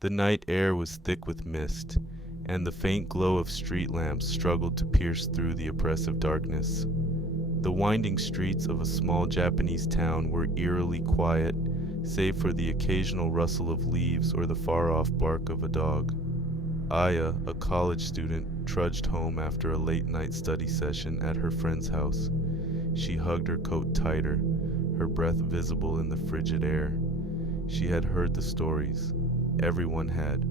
The night air was thick with mist, and the faint glow of street lamps struggled to pierce through the oppressive darkness. The winding streets of a small Japanese town were eerily quiet, save for the occasional rustle of leaves or the far-off bark of a dog. Aya, a college student, trudged home after a late-night study session at her friend's house. She hugged her coat tighter, her breath visible in the frigid air. She had heard the stories. Everyone had.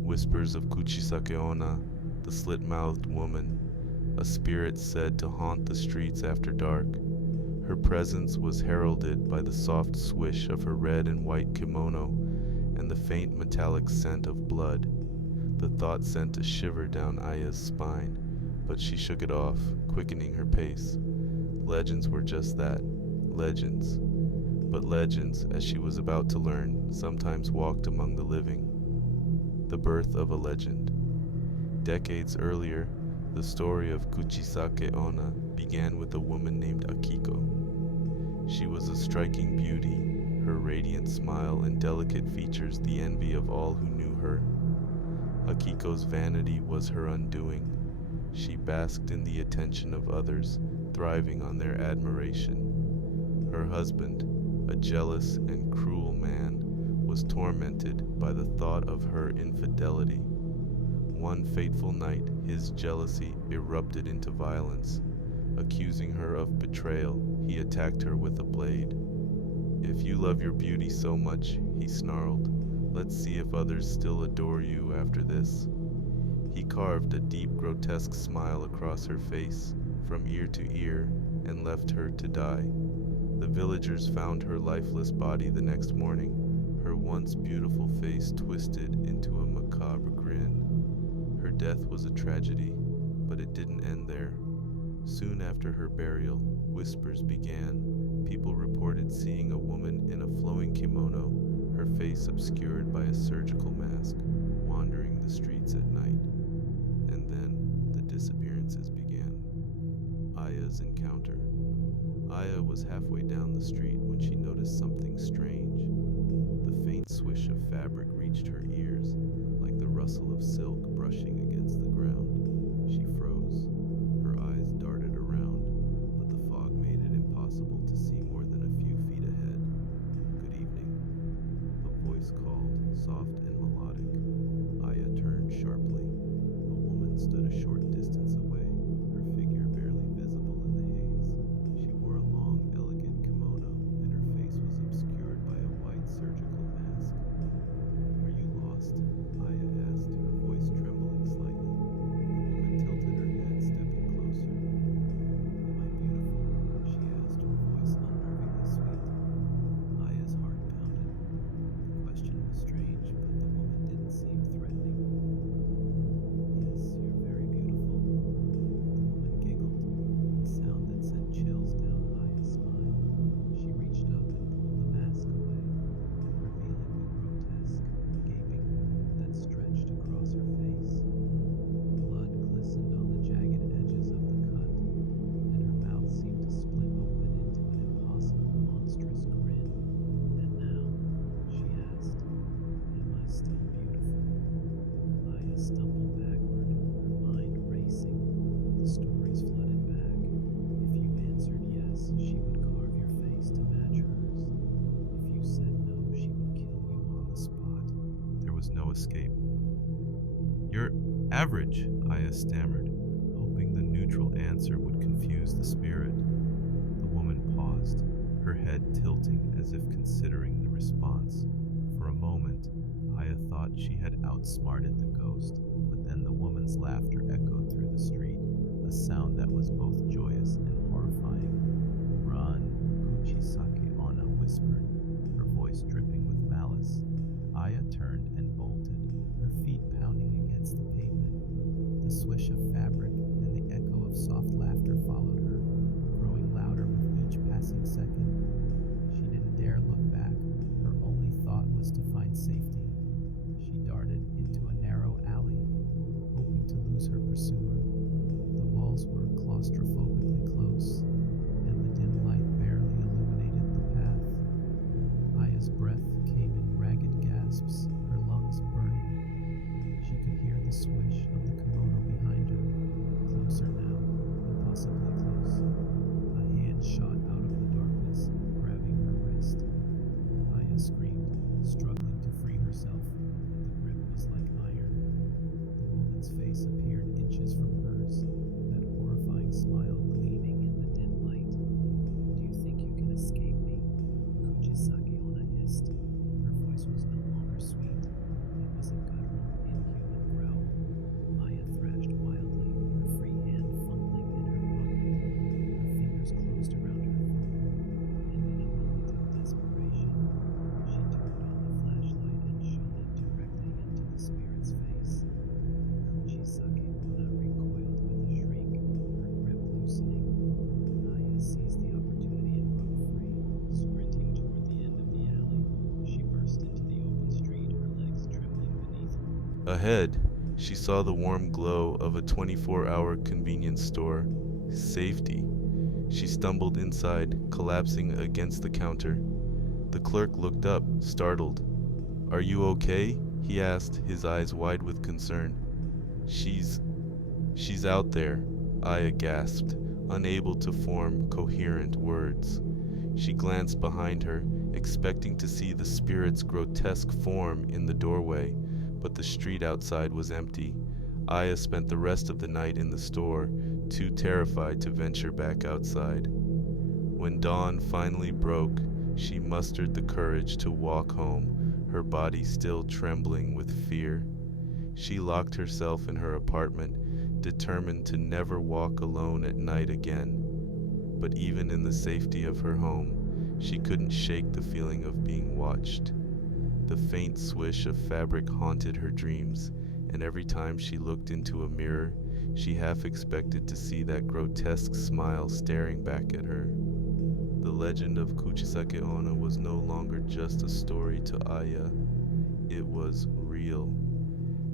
Whispers of Kuchisake Onna, the slit-mouthed woman, a spirit said to haunt the streets after dark. Her presence was heralded by the soft swish of her red and white kimono and the faint metallic scent of blood. The thought sent a shiver down Aya's spine, but she shook it off, quickening her pace. Legends were just that, legends. But legends, as she was about to learn, sometimes walked among the living. The birth of a legend. Decades earlier, the story of Kuchisake Onna began with a woman named Akiko. She was a striking beauty, her radiant smile and delicate features the envy of all who knew her. Akiko's vanity was her undoing. She basked in the attention of others, thriving on their admiration. Her husband, a jealous and cruel man, was tormented by the thought of her infidelity. One fateful night, his jealousy erupted into violence. Accusing her of betrayal, he attacked her with a blade. "If you love your beauty so much," he snarled, "let's see if others still adore you after this." He carved a deep, grotesque smile across her face, from ear to ear, and left her to die. The villagers found her lifeless body the next morning, her once beautiful face twisted into a macabre grin. Her death was a tragedy, but it didn't end there. Soon after her burial, whispers began. People reported seeing a woman in a flowing kimono, her face obscured by a surgical mask, wandering the streets at night. And then the disappearances began. Aya's encounter. Aya was halfway down the street when she noticed something strange. The faint swish of fabric reached her ears, like the rustle of silk brushing against the ground. She froze. Her eyes darted around, but the fog made it impossible to see more than a few feet ahead. "Good evening." A voice called, soft and melodic. Aya turned sharply. A woman stood a short distance away, her figure barely visible in the haze. She wore a long, elegant kimono, and her face was obscured by a white surgical mask. "Are you lost?" Aya asked, her voice trembling slightly. The woman tilted her head, stepping closer. "Am I beautiful?" she asked, her voice unnervingly sweet. Aya's heart pounded. The question was strange, but the woman didn't seem threatening. "Yes, you're very beautiful." The woman giggled, a sound that sent chills down Aya's spine. She reached up and pulled the mask away, revealing a grotesque, gaping wound that stretched across her face. Blood glistened on the jagged edges of the cut, and her mouth seemed to split open into an impossible, monstrous grin. "And now," she asked, "am I still beautiful?" Aya stumbled backward, her mind racing. The stories flooded back. If you answered yes, she would carve your face to match hers. If you said no, she would kill you on the spot. There was no escape. "You're average," Aya stammered, hoping the neutral answer would confuse the spirit. The woman paused, her head tilting as if considering the response. For a moment, Aya thought she had outsmarted the ghost, but then the woman's laughter echoed through the street, a sound that was both joyous and horrifying. "Run," Kuchisake Onna whispered, her voice dripping with malice. Aya turned and bolted, her feet pounding against the pavement. The swish of fabric and the echo of soft laughter followed her, growing louder with each passing second. She didn't dare look back. Her only thought was to find safety. She darted into a narrow alley, hoping to lose her pursuer. The walls were claustrophobic, Ahead, she saw the warm glow of a 24-hour convenience store. Safety. She stumbled inside, collapsing against the counter. The clerk looked up, startled. "Are you okay?" he asked, his eyes wide with concern. She's out there," Aya gasped, unable to form coherent words. She glanced behind her, expecting to see the spirit's grotesque form in the doorway, but the street outside was empty. Aya spent the rest of the night in the store, too terrified to venture back outside. When dawn finally broke, she mustered the courage to walk home, her body still trembling with fear. She locked herself in her apartment, determined to never walk alone at night again. But even in the safety of her home, she couldn't shake the feeling of being watched. The faint swish of fabric haunted her dreams, and every time she looked into a mirror, she half expected to see that grotesque smile staring back at her. The legend of Kuchisake Onna was no longer just a story to Aya. It was real,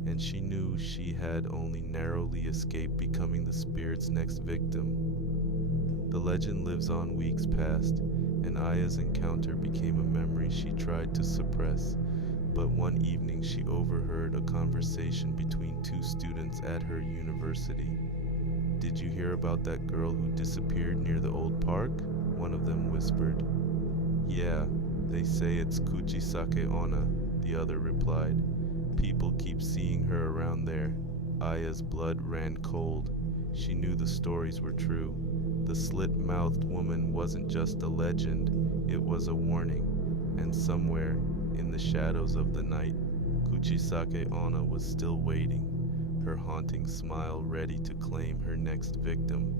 and she knew she had only narrowly escaped becoming the spirit's next victim. The legend lives on. Weeks passed, and Aya's encounter became a memory she tried to suppress. But one evening she overheard a conversation between two students at her university. "Did you hear about that girl who disappeared near the old park?" one of them whispered. "Yeah, they say it's Kuchisake Onna," the other replied. "People keep seeing her around there." Aya's blood ran cold. She knew the stories were true. The slit-mouthed woman wasn't just a legend, it was a warning. And somewhere, in the shadows of the night, Kuchisake Onna was still waiting, her haunting smile ready to claim her next victim.